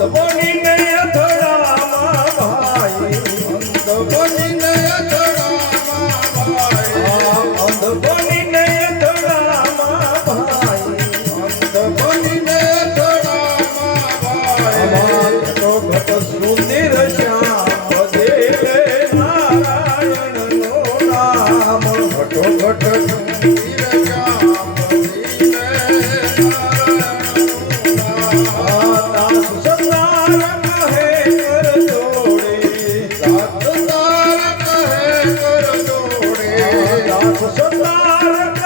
the morning. சொல்லாத